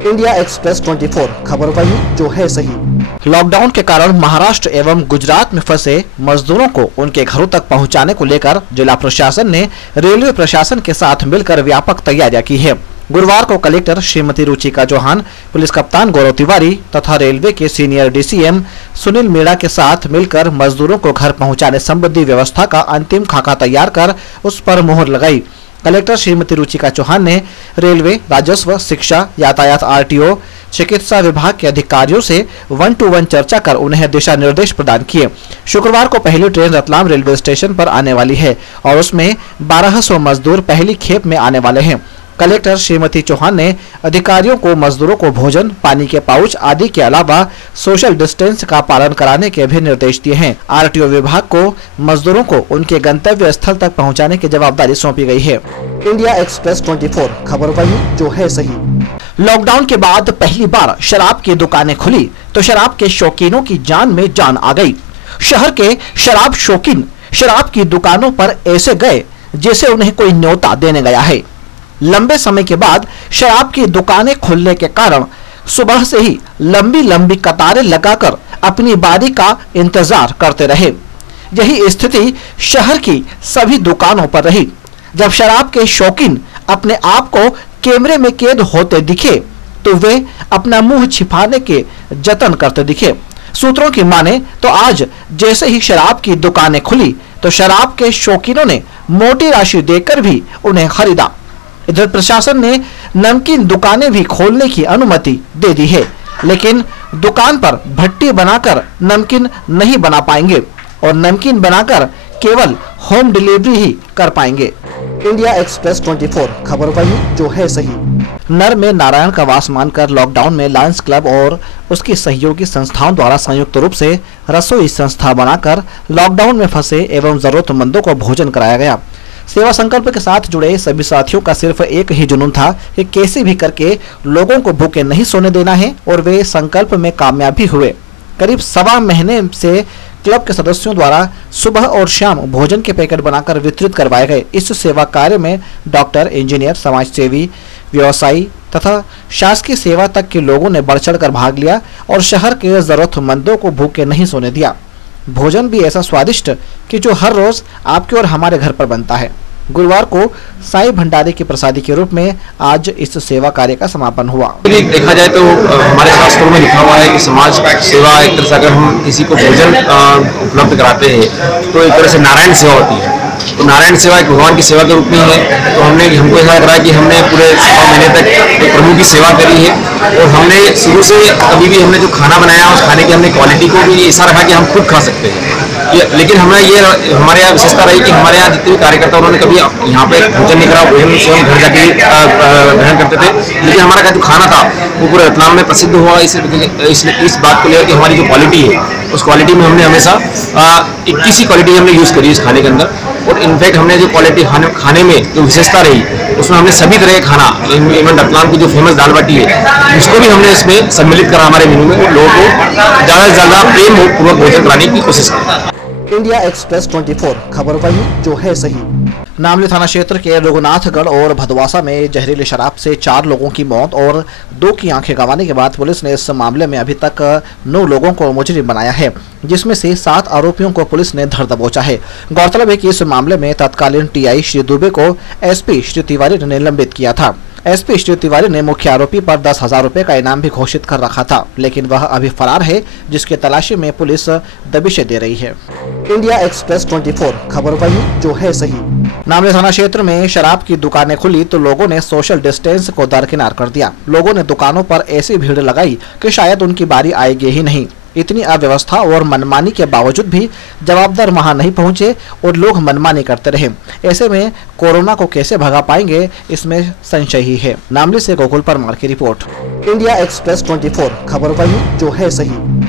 India express 24 खबर वही जो है सही। लॉकडाउन के कारण महाराष्ट्र एवं गुजरात में फंसे मजदूरों को उनके घरों तक पहुंचाने को लेकर जिला प्रशासन ने रेलवे प्रशासन के साथ मिलकर व्यापक तैयारियां की है। गुरुवार को कलेक्टर श्रीमती रुचिका चौहान, पुलिस कप्तान गौरव तिवारी तथा रेलवे के सीनियर डीसीएम सुनील मीणा के साथ मिलकर मजदूरों को घर पहुंचाने संबंधी व्यवस्था का अंतिम खाका तैयार कर उस पर मुहर लगाई। कलेक्टर श्रीमती रुचिका चौहान ने रेलवे, राजस्व, शिक्षा, यातायात आरटीओ, चिकित्सा विभाग के अधिकारियों से 1-to-1 चर्चा कर उन्हें दिशा निर्देश प्रदान किए। शुक्रवार को पहली ट्रेन रतलाम रेलवे स्टेशन पर आने वाली है और उसमें 1200 मजदूर पहली खेप में आने वाले हैं। कलेक्टर श्रीमती चौहान ने अधिकारियों को मजदूरों को भोजन, पानी के पाउच आदि के अलावा सोशल डिस्टेंस का पालन कराने के भी निर्देश दिए हैं। आरटीओ विभाग को मजदूरों को उनके गंतव्य स्थल तक पहुंचाने की जवाबदारी सौंपी गई है। इंडिया एक्सप्रेस 24 खबर वही जो है सही। लॉकडाउन के बाद पहली बार शराब की दुकानें खुली तो शराब के शौकीनों की जान में जान आ गई। शहर के शराब शौकीन शराब की दुकानों पर ऐसे गए जैसे उन्हें कोई न्योता देने गया है। लंबे समय के बाद शराब की दुकानें खुलने के कारण सुबह से ही लंबी लंबी कतारें लगाकर अपनी बारी का इंतजार करते रहे। यही स्थिति शहर की सभी दुकानों पर रही। जब शराब के शौकीन अपने आप को कैमरे में कैद होते दिखे तो वे अपना मुंह छिपाने के जतन करते दिखे। सूत्रों की माने तो आज जैसे ही शराब की दुकानें खुली तो शराब के शौकीनों ने मोटी राशि देकर भी उन्हें खरीदा। इधर प्रशासन ने नमकीन दुकानें भी खोलने की अनुमति दे दी है, लेकिन दुकान पर भट्टी बनाकर नमकीन नहीं बना पाएंगे और नमकीन बनाकर केवल होम डिलीवरी ही कर पाएंगे। इंडिया एक्सप्रेस 24 खबर वही जो है सही। नर में नारायण का वास मानकर लॉकडाउन में लायंस क्लब और उसकी सहयोगी संस्थाओं द्वारा संयुक्त रूप से रसोई संस्था बनाकर लॉकडाउन में फंसे एवं जरूरतमंदों को भोजन कराया गया। सेवा संकल्प के साथ जुड़े सभी साथियों का सिर्फ एक ही जुनून था कि कैसे भी करके लोगों को भूखे नहीं सोने देना है और वे संकल्प में कामयाब भी हुए। करीब 1.25 महीने से क्लब के सदस्यों द्वारा सुबह और शाम भोजन के पैकेट बनाकर वितरित करवाए गए। इस सेवा कार्य में डॉक्टर, इंजीनियर, समाज सेवी, व्यवसायी तथा शासकीय सेवा तक के लोगों ने बढ़ चढ़ कर भाग लिया और शहर के जरूरतमंदों को भूखे नहीं सोने दिया। भोजन भी ऐसा स्वादिष्ट कि जो हर रोज आपके और हमारे घर पर बनता है। गुरुवार को साई भंडारे की प्रसादी के रूप में आज इस सेवा कार्य का समापन हुआ। देखा जाए तो हमारे शास्त्रों में लिखा हुआ है कि समाज सेवा एक तरह से अगर हम किसी को भोजन उपलब्ध कराते हैं तो एक तरह से नारायण सेवा होती है। तो नारायण सेवा एक भगवान की सेवा के रूप में है। तो हमको ऐसा लग रहा है कि हमने पूरे 6 महीने तक एक प्रभु की सेवा करी है और हमने शुरू से कभी भी हमने जो खाना बनाया उस खाने की हमने क्वालिटी को भी ऐसा रखा कि हम खुद खा सकते हैं। लेकिन हमें ये हमारे यहाँ विशेषता रही कि हमारे यहाँ जितने भी कार्यकर्ता उन्होंने कभी यहाँ पे भोजन नहीं करा, भोजन स्वयं घर जाके ग्रहण करते थे। लेकिन हमारा जो खाना था वो पूरे रतलाम में प्रसिद्ध हुआ इस बात को लेकर कि हमारी जो क्वालिटी है उस क्वालिटी में हमने हमेशा 21 ही क्वालिटी हमने यूज़ करी इस खाने के अंदर। और इनफैक्ट हमने जो क्वालिटी खाने में जो विशेषता रही उसमें हमने सभी तरह का खाना, इवन रतलाम की जो फेमस दाल बाटी है उसको भी हमने इसमें सम्मिलित करा हमारे मेनू में और लोगों को ज़्यादा से ज़्यादा प्रेम पूर्वक भोजन कराने की कोशिश करें। इंडिया एक्सप्रेस 24 खबर वही जो है सही। नामली थाना क्षेत्र के रघुनाथगढ़ और भदवासा में जहरीली शराब से 4 लोगों की मौत और 2 की आंखें गंवाने के बाद पुलिस ने इस मामले में अभी तक 9 लोगों को मुजरिम बनाया है, जिसमें से 7 आरोपियों को पुलिस ने धर दबोचा है। गौरतलब है कि इस मामले में तत्कालीन टीआई श्री दुबे को एसपी श्री तिवारी ने निलंबित किया था। एसपी श्री तिवारी ने मुख्य आरोपी पर 10,000 रुपए का इनाम भी घोषित कर रखा था, लेकिन वह अभी फरार है, जिसके तलाशी में पुलिस दबिशें दे रही है। इंडिया एक्सप्रेस 24 खबर वही जो है सही। नामली थाना क्षेत्र में शराब की दुकानें खुली तो लोगों ने सोशल डिस्टेंस को दरकिनार कर दिया। लोगों ने दुकानों पर ऐसी भीड़ लगाई कि शायद उनकी बारी आएगी ही नहीं। इतनी अव्यवस्था और मनमानी के बावजूद भी जवाबदार वहां नहीं पहुंचे और लोग मनमानी करते रहे। ऐसे में कोरोना को कैसे भगा पाएंगे, इसमें संशय ही है। नामली से गोकुल परमार की रिपोर्ट। इंडिया एक्सप्रेस 24 खबर वही जो है सही।